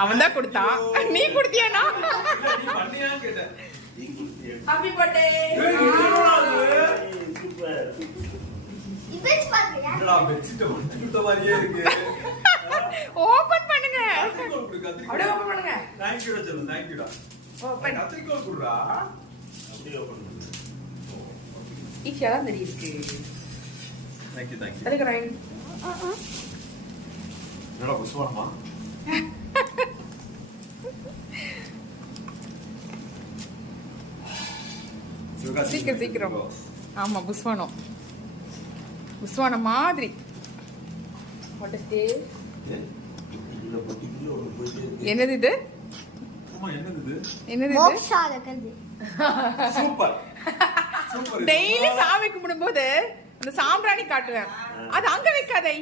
அவன் தான் கொடுத்தான். நீ குடுத்தியானா? Happy birthday. சூப்பர். இவெச் பாருங்க. என்னடா வெச்சிட்ட வந்துட்ட மாதிரியே இருக்கு. ஓபன் பண்ணுங்க. அப்படியே ஓபன் பண்ணுங்க. थैंक यू டா சொல்லு. थैंक यू டா. ஓபன். கத்திரிக்கோல் குடுறா. அப்படியே ஓபன் பண்ணு. ஈஸியா தான் இருக்கு. Thank you. தலைக்கறாய். என்னடா புஷ்வானமா? சீக்கிரம். ஆமா புஷ்வானம். புஷ்வானம் மாதிரி. என்னது இது? டெய்லி சாமி கும்பிடும் போது அந்த சாம்பிராணி காட்டுவேன். அது அங்க வைக்காத.